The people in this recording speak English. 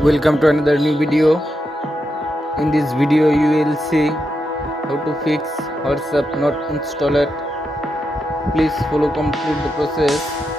Welcome to another new video. In this video you will see how to fix WhatsApp not installed. Please follow complete the process.